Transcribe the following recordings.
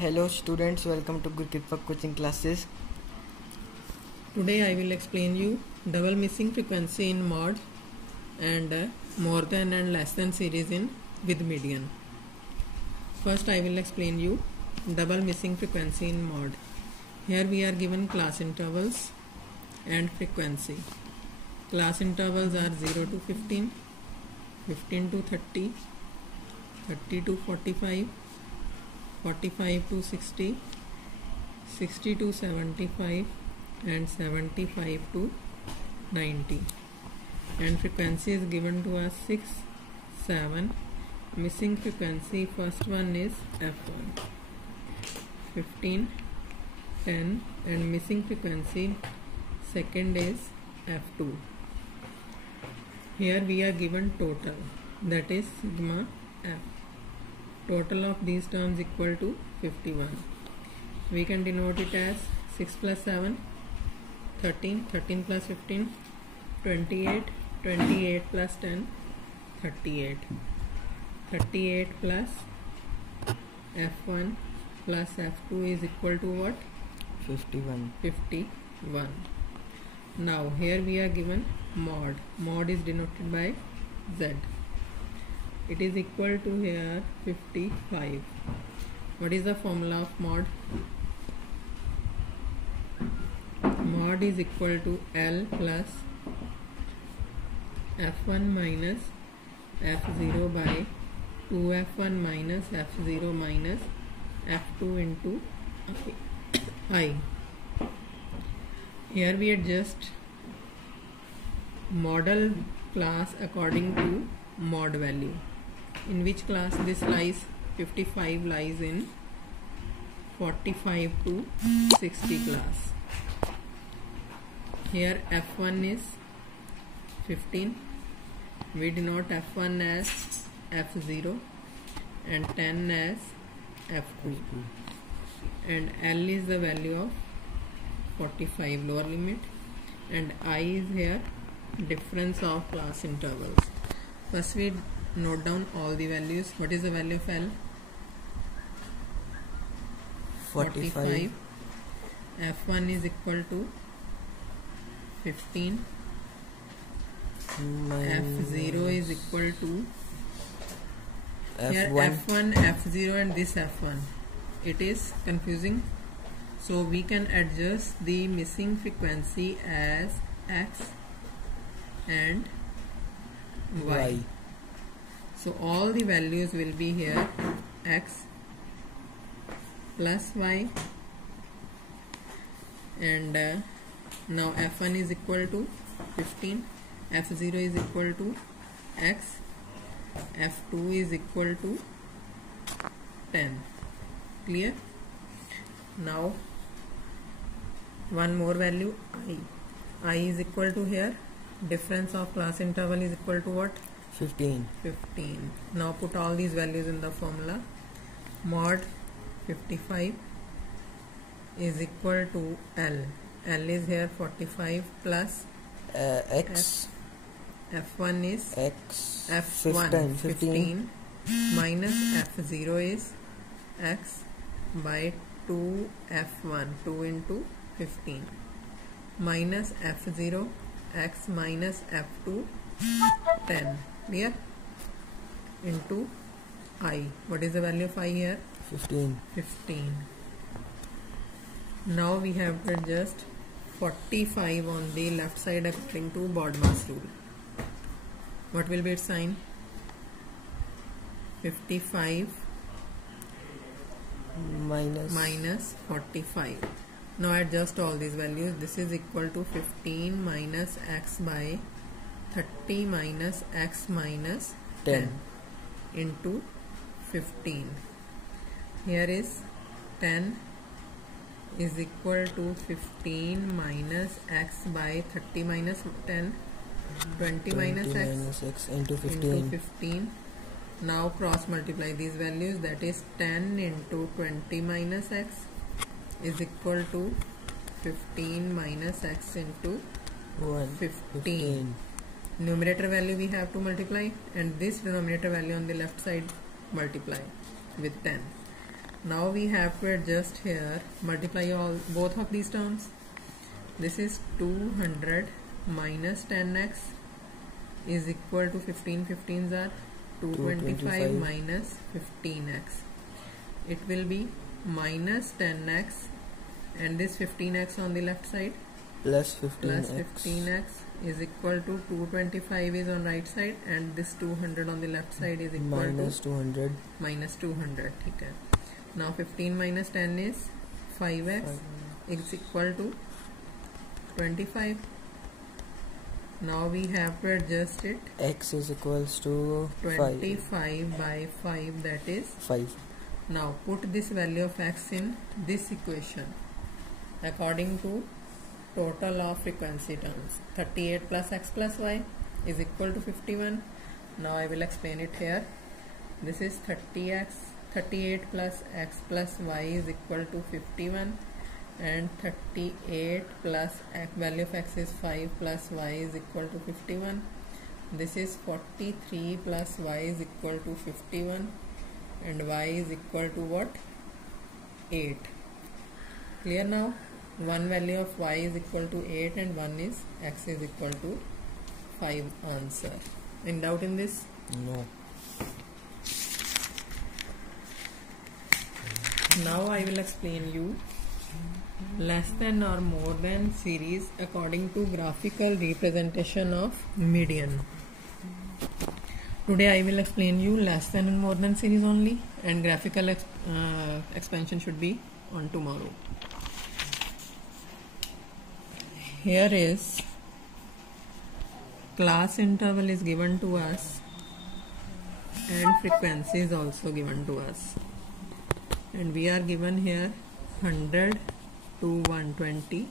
Hello students, welcome to Guru Kripa coaching classes. Today I will explain you double missing frequency in mod and more than and less than series in with median. First I will explain you double missing frequency in mod. Here we are given class intervals and frequency. Class intervals are 0 to 15, 15 to 30, 30 to 45, 45 to 60, 60 to 75 and 75 to 90. And frequency is given to us 6, 7. Missing frequency, first one is F1, 15, 10, and missing frequency second is F2. Here we are given total, that is sigma F. Total of these terms equal to 51. We can denote it as 6 plus 7, 13, 13 plus 15, 28, 28 plus 10, 38. 38 plus F1 plus F2 is equal to what? 51. 51. Now here we are given mod. Mod is denoted by Z. It is equal to here 55. What is the formula of mod? Mod is equal to L plus F1 minus F0 by 2F1 minus F0 minus F2 into I. Here we adjust model class according to mod value. In which class this lies? 55 lies in 45 to 60 class. Here F1 is 15. We denote F1 as F0 and 10 as F2. And L is the value of 45, lower limit, and I is here difference of class intervals. First we note down all the values. What is the value of L? 45. F1 is equal to 15. F0 is equal to here F1, F0 and this F1. It is confusing. So we can adjust the missing frequency as X and Y. So all the values will be here X plus Y, and now F1 is equal to 15, F0 is equal to X, F2 is equal to 10. Clear? Now one more value I is equal to here difference of class interval is equal to what? 15. Now put all these values in the formula. Mod 55 is equal to L. L is here 45 plus X. F1 is X. F1 15 minus F0 is X by 2 F1, 2 into 15, minus F0 X minus F2 10. Clear? Into I. What is the value of I here? 15. Now we have to adjust 45 on the left side according to BODMAS rule. What will be its sign? 55 minus 45. Now adjust all these values. This is equal to 15 minus X by 30 minus X minus 10 into 15. Here is 10 is equal to 15 minus X by 30 minus 10, 20 minus X into 15. Now cross multiply these values, that is 10 into 20 minus X is equal to 15 minus X into 15. Numerator value we have to multiply, and this denominator value on the left side multiply with 10. Now we have to adjust here, multiply both of these terms. This is 200 minus 10x is equal to 15 15s are 225 minus 15x. It will be minus 10x and this 15x on the left side plus 15x is equal to 225 is on right side and this 200 on the left side is equal minus to 200 minus 200. Okay. Now 15 minus 10 is 5x is equal to 25. Now we have to adjust it. X is equals to 25 by 5, that is 5. Now put this value of x in this equation according to total of frequency terms. 38 plus x plus y is equal to 51. Now I will explain it here. This is 38 plus x plus y is equal to 51 and 38 plus value of x is 5 plus y is equal to 51. This is 43 plus y is equal to 51 and y is equal to what? 8. Clear now? One value of y is equal to 8 and one is x is equal to 5 answer. Any doubt in this? No. Now I will explain you less than or more than series according to graphical representation of median. Today I will explain you less than and more than series only, and graphical expansion should be on tomorrow. Here is class interval is given to us and frequency is also given to us, and we are given here 100 to 120,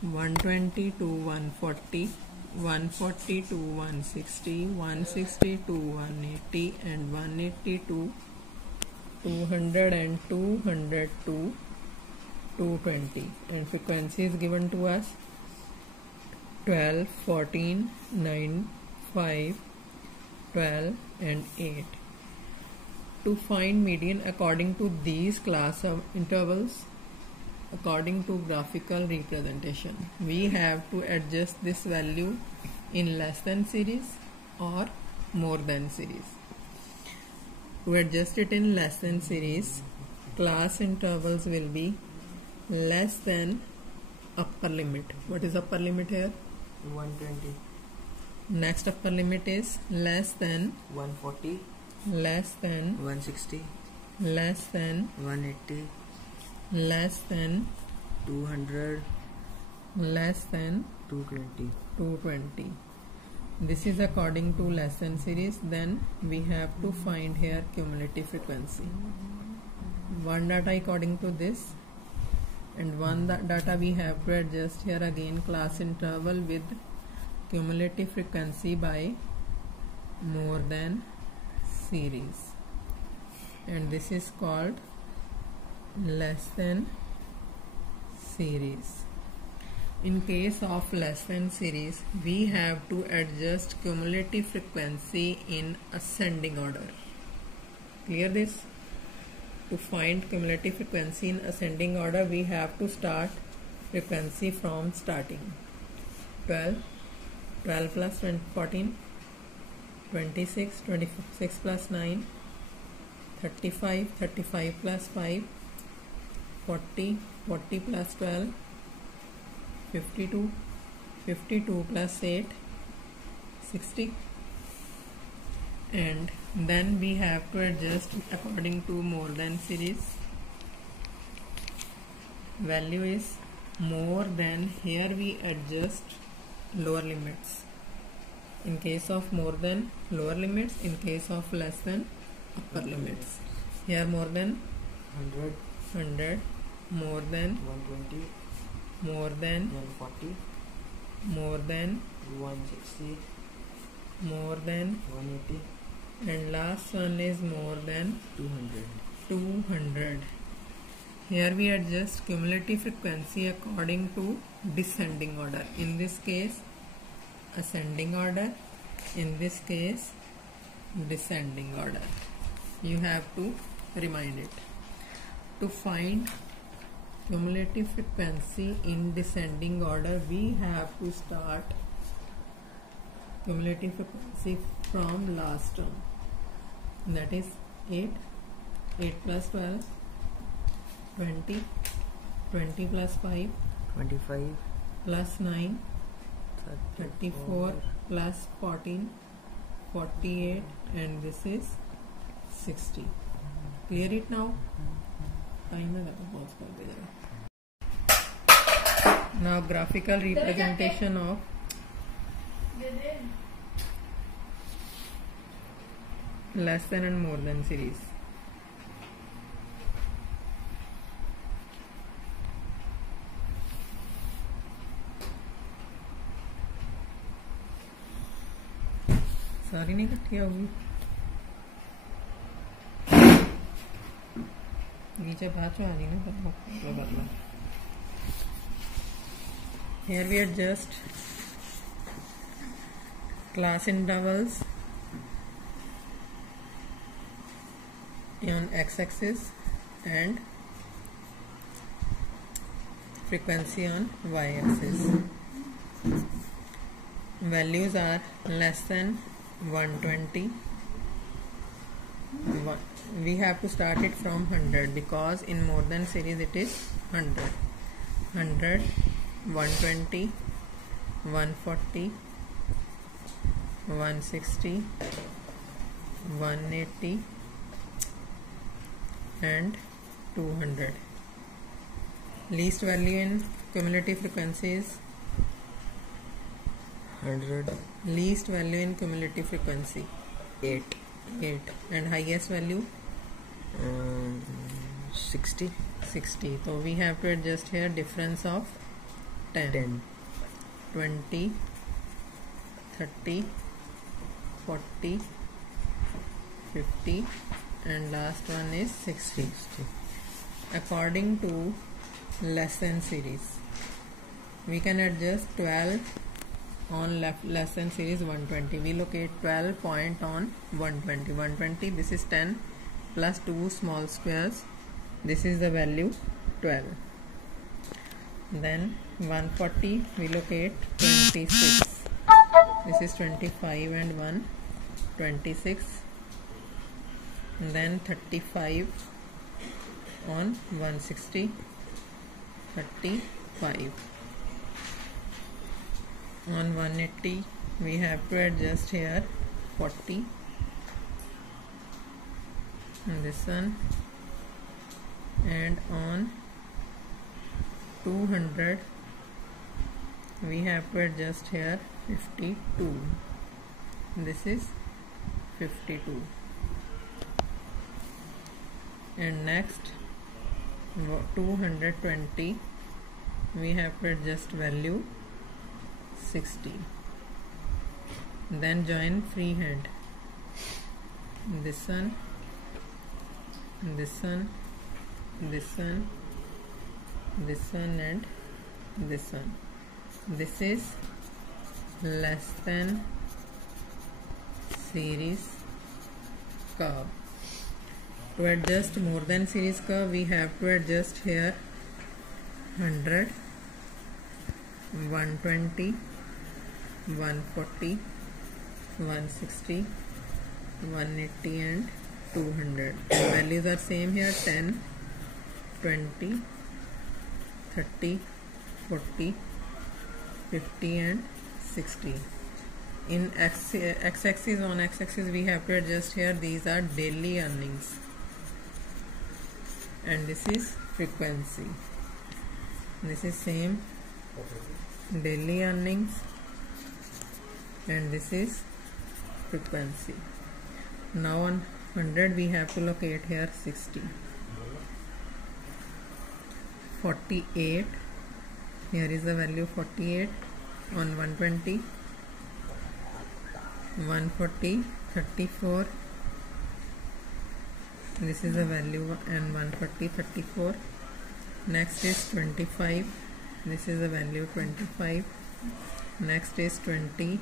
120 to 140, 140 to 160, 160 to 180 and 180 to 200 and 200 to 220, and frequency is given to us 12, 14, 9, 5, 12 and 8. To find median according to these class of intervals, according to graphical representation, we have to adjust this value in less than series or more than series. To adjust it in less than series, class intervals will be less than upper limit. What is upper limit here? 120. Next upper limit is less than 140. Less than 160. less than 180. less than 200. less than 220. 220. This is according to less than series. Then we have to find here cumulative frequency. One data according to this and one data we have to adjust here again class interval with cumulative frequency by more than series, and this is called less than series. In case of less than series, we have to adjust cumulative frequency in ascending order. Clear this? To find cumulative frequency in ascending order, we have to start frequency from starting. 12 plus 14, 26, 26 plus 9, 35 plus 5, 40 plus 12, 52 plus 8, 60, and then we have to adjust according to more than series. Value is more than, here we adjust lower limits. In case of more than, lower limits. In case of less than, upper limits. Here more than 100, more than 120, more than 140, more than 160, more than, 180, and last one is more than 200. Here we adjust cumulative frequency according to descending order. In this case ascending order, in this case descending order. You have to remind it. To find cumulative frequency in descending order, we have to start cumulative frequency from last term, that is 8 plus 12, 20, 20 plus 5, 25, plus 9, 34 plus 14, 48, and this is 60. Clear it now? Now graphical representation of less than and more than series. सारी नहीं इकट्ठी होगी, नीचे बाद में आ रही ना बदला. Here we adjust class intervals on x-axis and frequency on y-axis. Values are less than 120. We have to start it from 100 because in more than series it is 100. 100, 120, 140, 160, 180 and 200. Least value in cumulative frequency is 100. Least value in cumulative frequency 8. And highest value 60. So we have to adjust here difference of 10, 20, 30, 40, 50 and last one is 60. According to lesson series, we can adjust 12 on lesson series 120. We locate 12 point on 120. 120, this is 10 plus 2 small squares. This is the value 12. Then 140, we locate 26. This is 25 and 1, 26. And then 35 on 160, 35. On 180 we have to adjust here 40 and this one, and on 200 we have to adjust here 52. This is 52. And next 220 we have to adjust value 60. Then join freehand this one, this one, this one, this one and this one. This is less than series curve. To adjust more than series curve, we have to adjust here 100, 120, 140, 160, 180 and 200. Values are same here: 10, 20, 30, 40, 50 and 60. In x-axis, on x-axis we have to adjust here, these are daily earnings and this is frequency. This is same daily earnings and this is frequency. Now on 100 we have to locate here 60. 48, here is the value 48 on 120, 140, 34, this is the value, and 140, 34. Next is 25, this is the value 25. Next is 20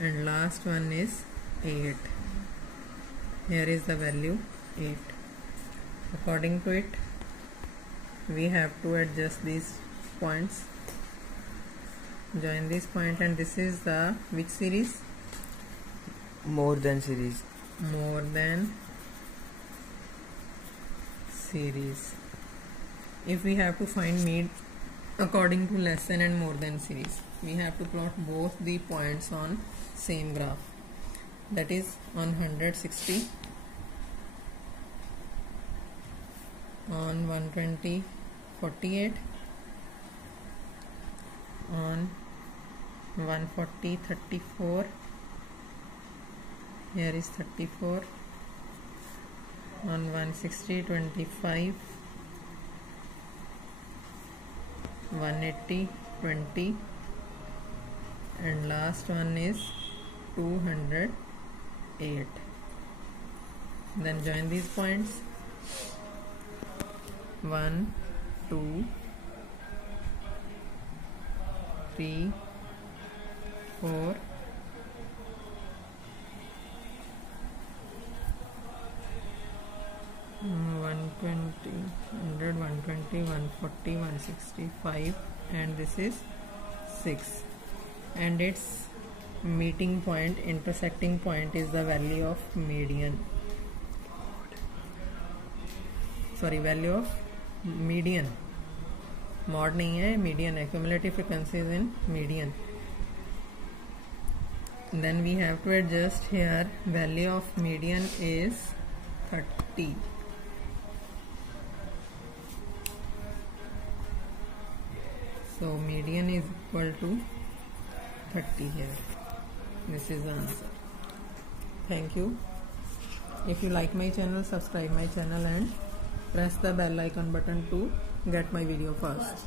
and last one is 8. Here is the value 8. According to it, we have to adjust these points. Join this point, and this is the which series? More than series. More than series. If we have to find mean according to less than and more than series, we have to plot both the points on same graph. That is on 160, on 120, 48, on 140, 34, here is 34, on 160, 25, 180, 20, and last one is 208. Then join these points. 1, 2, 3, 4, 120, 100, 120, 140, 165, and this is 6. And its meeting point, intersecting point, is the value of median. Sorry, value of median. Mod नहीं है, median है. Cumulative frequency is in median. Then we have to adjust here. Value of median is 30. So median is equal to 30 here. This is the answer. Thank you. If you like my channel, subscribe my channel and press the bell icon button to get my video first.